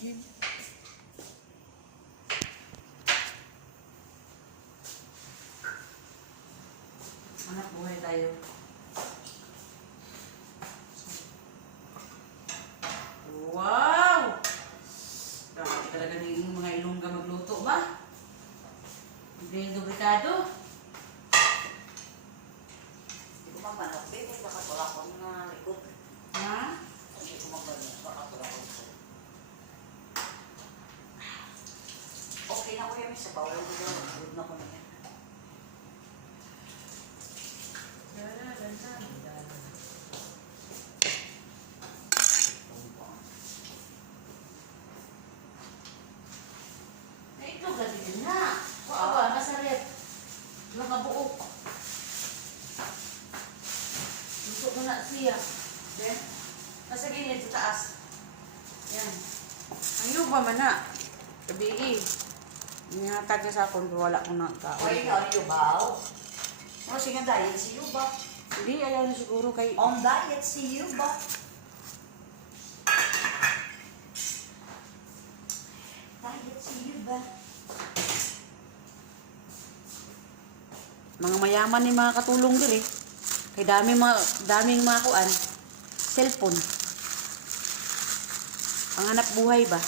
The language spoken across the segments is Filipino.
Jim. Anak buhay tayo. Wow! Grabe talaga ng mga Ilongga magluto ba? Hindi lubrikado. Hindi ko mamanok, babe. Nakatulak ko na likod. Ha? Hindi ko mamanok. Nakatulak ko ito. Okay na ko yan. Sa bawal ko yan. Good na ko na yan. Ito galing na. Kuawa, masarap. Mga buok. Gusto ko na siya. Then, nasa gilid sa taas. Yan. Ang lupa man na. Gabi Nihatag niya sa akong wala ko na kaon. Okay, ikaw ni Yubaw. Ano siya nga diet si Yuba? Hindi, ayaw na siguro kay... On diet si Yuba. Diet si Yuba. Mga mayaman ni mga katulong din eh. Kay daming mga kuan. Cellphone. Ang hanap buhay ba?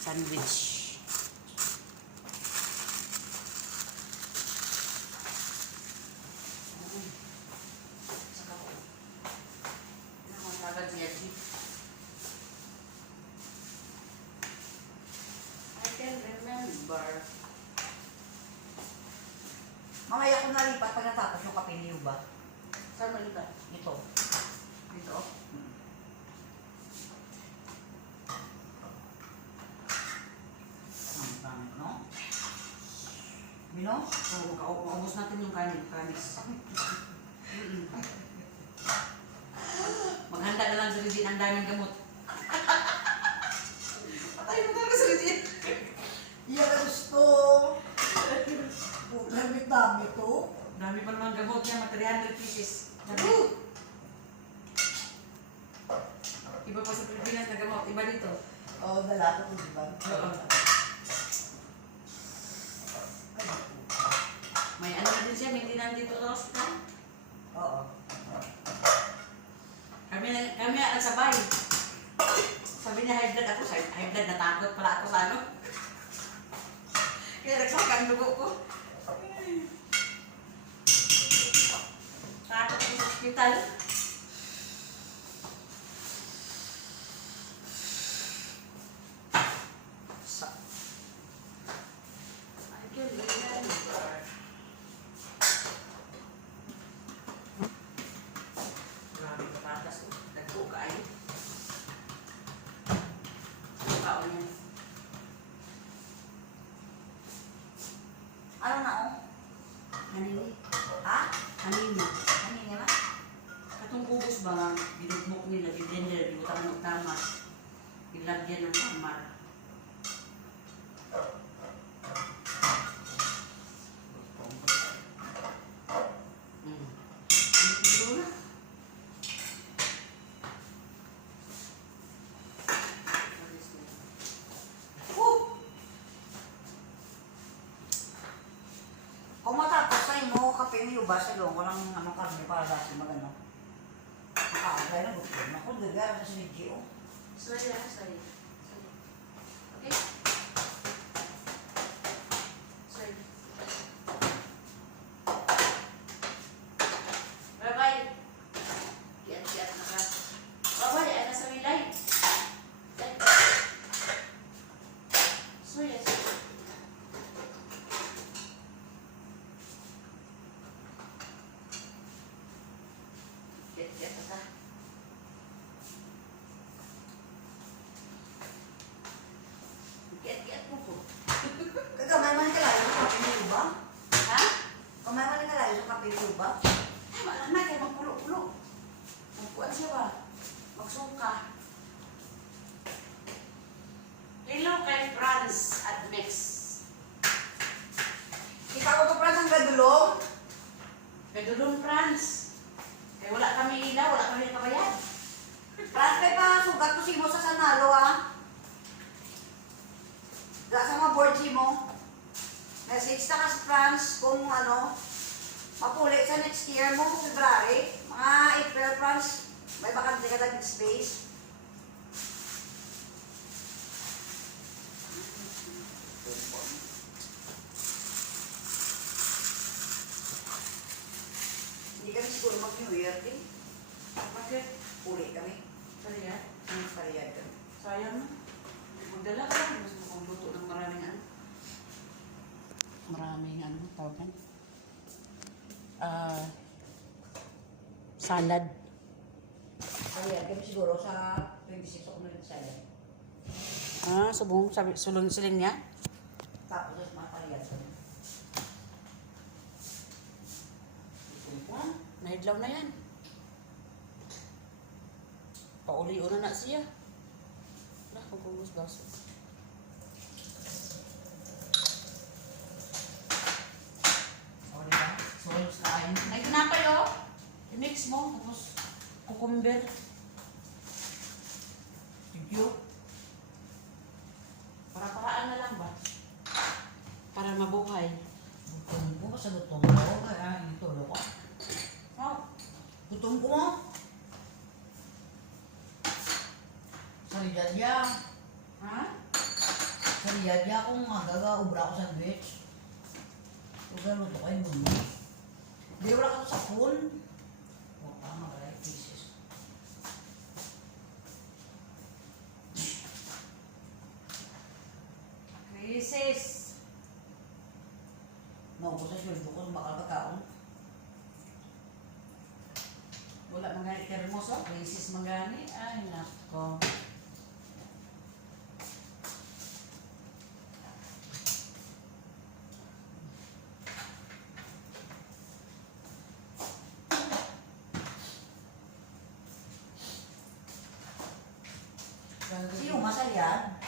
Sandwich. Saka ko. Nakakagad siya. I can remember. Mamaya ko nalipat pag natapos yung kape ni Yuba. Saan mo ito? Ito. Dito? Ang pangit, no? Mino? So, maubos natin yung kanis. Maghanda na lang sa Lidin, ang daming gamot. Patay mo talaga sa Lidin. Iya gusto. Dami to. Dami pa naman gamot niya, mga 300 pieces. Iba pa sa Pilipinas na gamot, iba dito. Oo, dala ko diba? Oo. May ano na din siya, may nandito sa hospital. Oo. Kami na nagsabay. Sabi niya, high blood ako. High blood, natakot pala ako sa ano. Kaya nagsaka ang dugo ko. Takot ako sa hospital. I can remember. Grabe ka patas. Nagpo ka ay. Kaon yan. Ano na oh? Hanini. Ha? Hanini. Ano yun naman? Katong ubos ba nga, binugmok nila, blender, butang ng tama. Ilagyan ng tamar. Ito na. Kung matapos sa'yo mo, kape ni Yuba sa loob ko ng ano karne para dati magano. Nakakagay na gusto. Naku, gagara na si Gio. Sorry ah, sorry. Okay? Sorry. Bye-bye. Kiat-kiat na ka. Bye-bye, ay nasa wilay. So yes. Kiat-kiat na ka. Kiat-kiat mo po. Kagamay man kalayo sa kape ni Yuba? Ha? Kamay man kalayo sa kape ni Yuba? Ay, wala na kayo magpulo-pulo. Magpuan siya ba? Magsungka. Hello kay Franz at Mix. Kita ko pa ng gadulong. Pedulong Franz. Kaya wala kami ilaw, wala kami nakabayad. Dahil sa mga board game mo, message na ka sa France kung ano, mapuli sa next year mo, February, mga April France, may bakante ka ng space. Hindi kami siguro mag-New Year din. Bakit? Uli kami. Kaya? Pariyad kami. Sayang na. Magdala ka lang. Mas makagluto ng maraming ano. Maraming ano, tawagan. Salad. Pariyad kami siguro sa 26 ako na rin sa'yo. Subong, sabi, sulong siling niya? Tapos mga pariyad kami. Naidlaw na yan. Pauli-una na siya. Wala, magpugos baso. O, diba? Solos kain. May tinapay, oh. I-mix mo, tapos cucumber. Tigyo. Para-paraan na lang ba? Para mabuhay. Gutom ko, sa gutom ko, kaya itulo ko. Oh, Gutom ko mo? Sa riyadya. ha? Sa riyadya kung ubra ko sandwich. Uga luto kayo muna. Di wala ka sa phone. Huwag pa mag-alay pieces. Crisis. Naubos sa sweldo ko, bakal pagkaon. Wala mangani kermoso. Crisis mangani. Ay, nako. Sino masalian?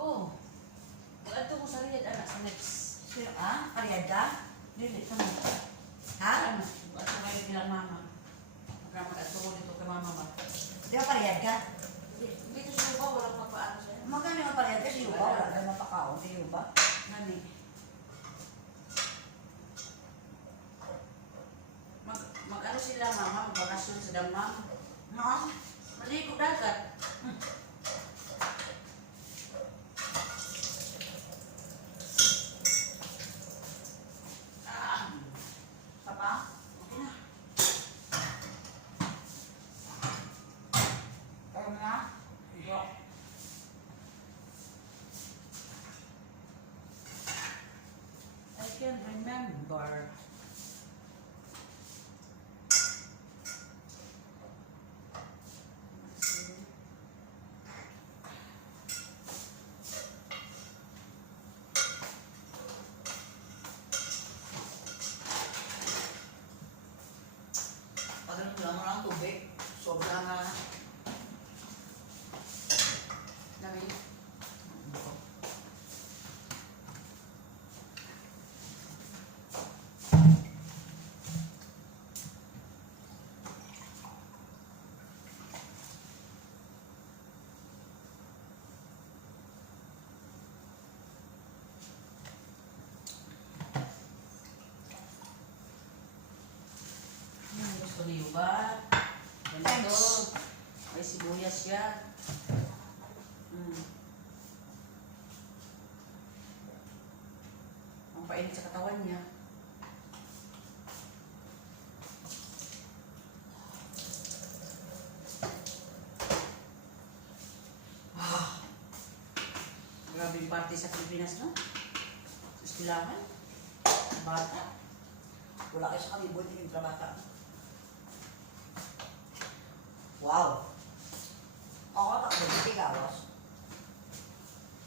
Oh. Ato ko sa riyad, anak, sa next. Sino, ah? Kariyad ka? Dili, kamo. Ha? Ano? Ato kayo bilang mama. Magkamag-ato ko dito kay mama ba? Di ba kariyad ka? Dito siya ba? Walang pagpaano siya. Magkano yung kariyad ka? Sino ba? Wala na mapakaon. Sino ba? Nani? Mag-ano sila, mama? Magbakasyon sa damam. No? Maligo dagat. Sa pa? Okay na. Kaya mo na? Ito. I can remember. Pagano lang mo ng tubig. Sobra nga. Nami. Gusto niyo ba? Ganito. Thanks. May sibuyas yan. Ang painit sa katawan niya. Grabe yung party sa Pilipinas, no? Sa eskwelahan. Bata. Wala kayo sa kalibot yung trabata. Wow! Oo, takbo. Hindi gawas.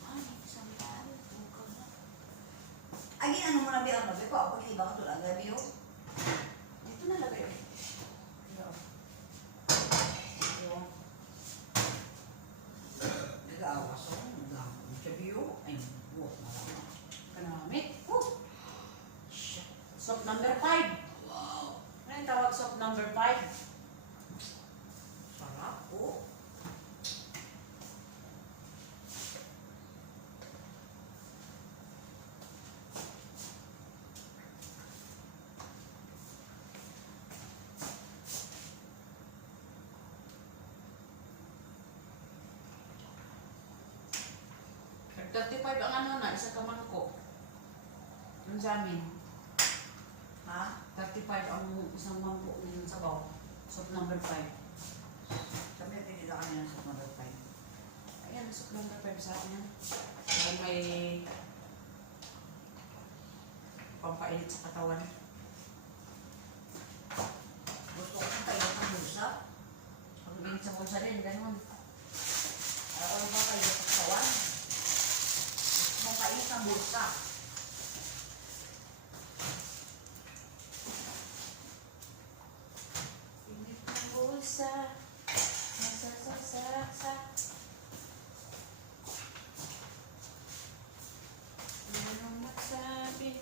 Ay, sandal. Bukaw na. Ay, ginano mo na bilang nabi ko. Ako hindi ba ka tulad gabi yun? Dito na lagay. Yo. Yung... Nag-aawas ako. Nag-aawas siya biyo. Ay, buwak na lang. Kanamit. Soap number 5. Wow. Ano yung tawag soap number 5? Sarap po. 35 ang ano na, isa ka mangko. Yung sa amin. Ha? 35 ang isang mangko ng sabaw. Soup number 5. Sabi natin dito kanina sa number 5. Ayan, soup number 5 sa akin. So, may pampainit sa katawan. Gusto ko kong kayo ng bulsa. Pag-init sa bulsa rin, ganun. Ako yung mga kayo sa kawan. Gusto mong kayo ng bulsa. Init ng bulsa. Sa. Anong magsabi?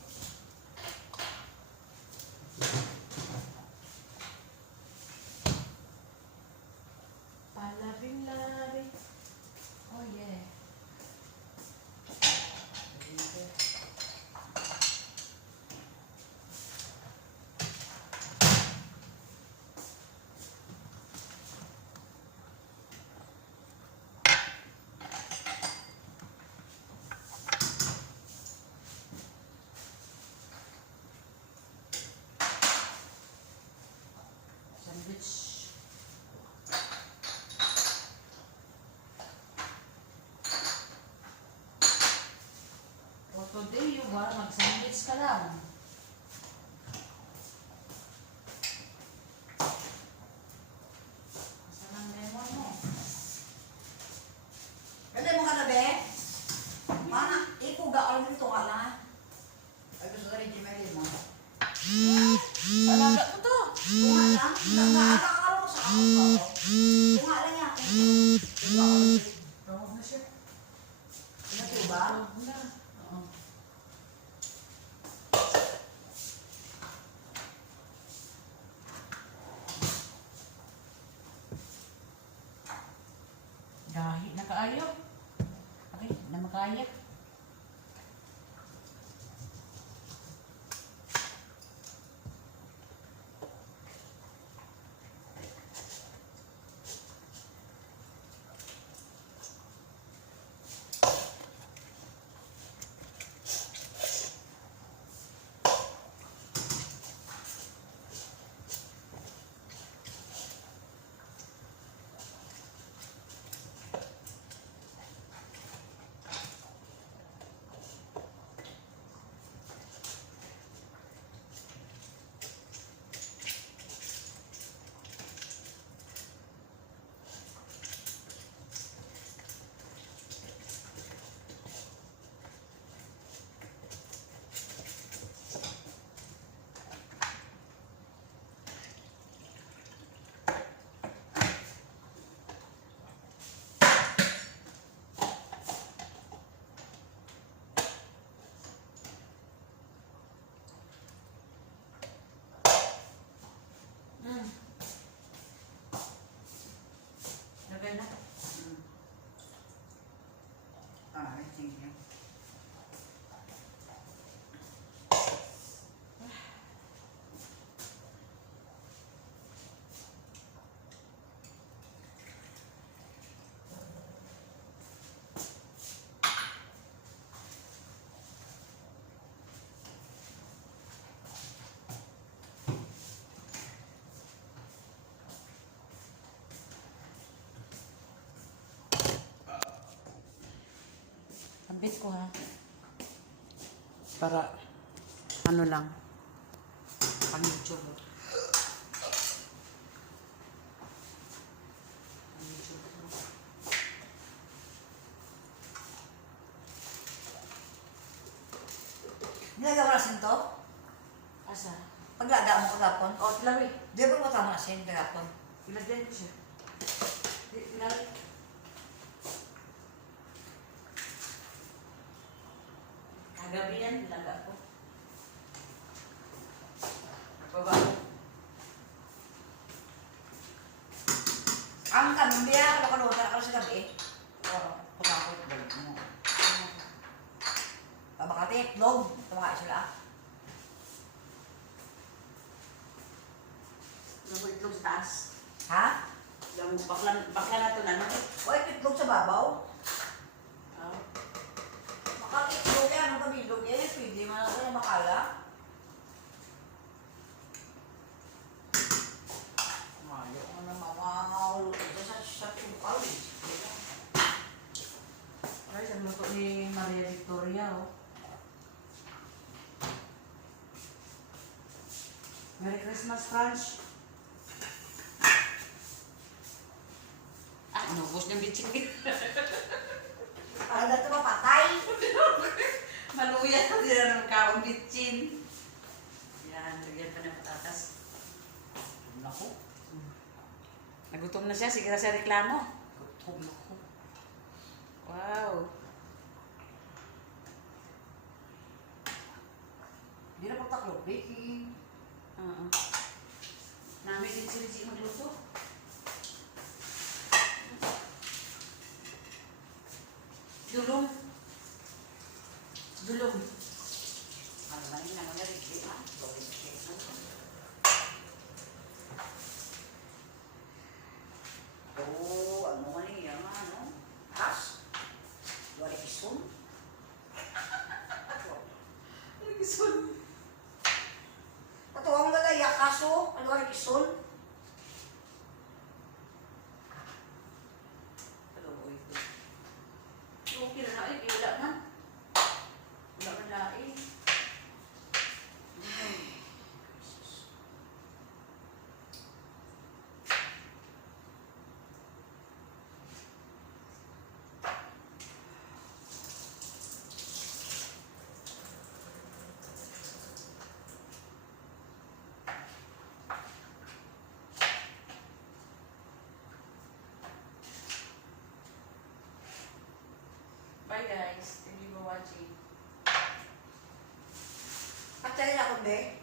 Palabing-labing. Oh yeah. Sandwich. O today, you ba? Mag-sandwich ka lang. Asan ang lemon mo? Pwede mo ka na, be? Mana, ikuga ka lang dito ka na. Ay, gusto ka rin di may limo. Alaga ko to. Tunga lang. Nag-aalala ko sa kakao. Tunga lang yan. Tunga ka lang. Rawag na siya. Pinati ba? Rawag na. Oo. Gahi na kaayo. Okay, na makaya. Lagay na. Ah, I think you. Abit ko ha. Para ano lang. Pang YouTube. Nilagaw na sin to? Asa? Paglaga mo kagapon? O, tilawi. Di ba mo tama na sin kagapon? Ilagyan ko siya. Tilawi. Kagabi yan, nilaga ko. Baba. Ang kambiya, nakalutan ako sa gabi. Oo, putakot balik mo. Pabakati, itlog. Tumakai sila. Naku itlog sa taas. Ha? Bakla na ito na, no? O, itlog sa babaw. Oh. Pag itlog eh, ano ba bilog eh? Pwede man ako na makala. Mayo ko na mamangahuluto sa tukaw eh. Ay, sa luto ni Maria Victoria, oh. Merry Christmas, Franz. Ah, inubos niyang bitching. Para na ito mapatay. Maluya na sila ng kaong bitchin. Yan, lagyan pa ng patatas. Naku. Nagutom na siya, sige na siya reklamo. Gutom ako. Wow. Hindi na pagtaklog, baking. Oo. Namin din si magluto. Dulong. Dulong. Ano man yun, ano na rin, ha? Oh, ano man yun, ano? Has? Luwari isun? Patuwang lalaya kaso, ano luwari isun? Okay na na, eh. Wala man. Wala man laing. Bye guys. Thank you for watching. Patsagan na kundi?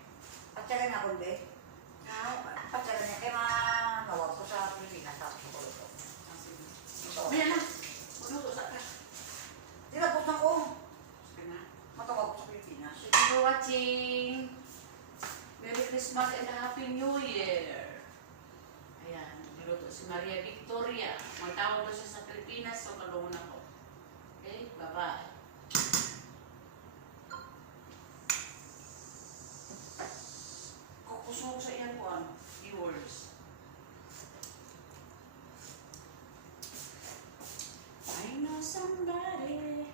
Patsagan na kundi? Patsagan niya, kaya nawag ko sa Pilipinas, tapos ko ito. Ito. Maya na. Magluto sa ka. Di ba, buksan ko? Sige na. Matawag ko sa Pilipinas. Thank you for watching. Merry Christmas and Happy New Year. Ayan, niluto si Maria Victoria. Magtawag daw siya sa Pilipinas, so kalungan ako. Okay, bye-bye. Kukusok sa iyan ko ang viewers. I know somebody.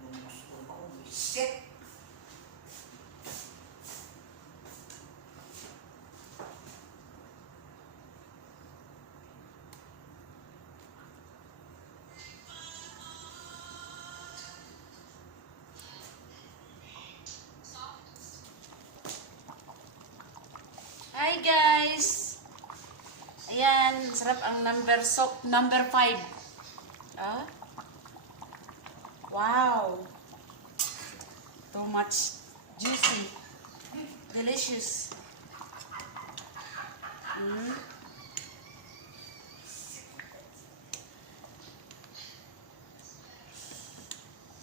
Lumuskol pa ko, buisit. Hi guys! Ayan, sarap ang number 5. Ah? Wow! Too much juicy. Delicious. Mm.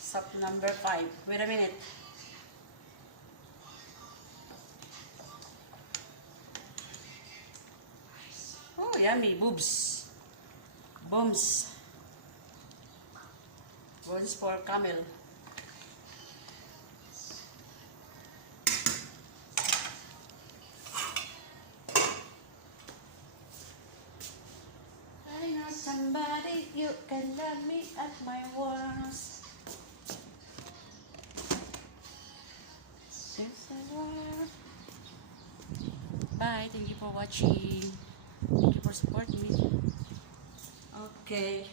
Sup number 5. Wait a minute. Oh, yummy. Boobs. Booms. Bones for camel. I know somebody you can love me at my worst. Yes, I will. Bye. Thank you for watching. Thank you for supporting me. Okay.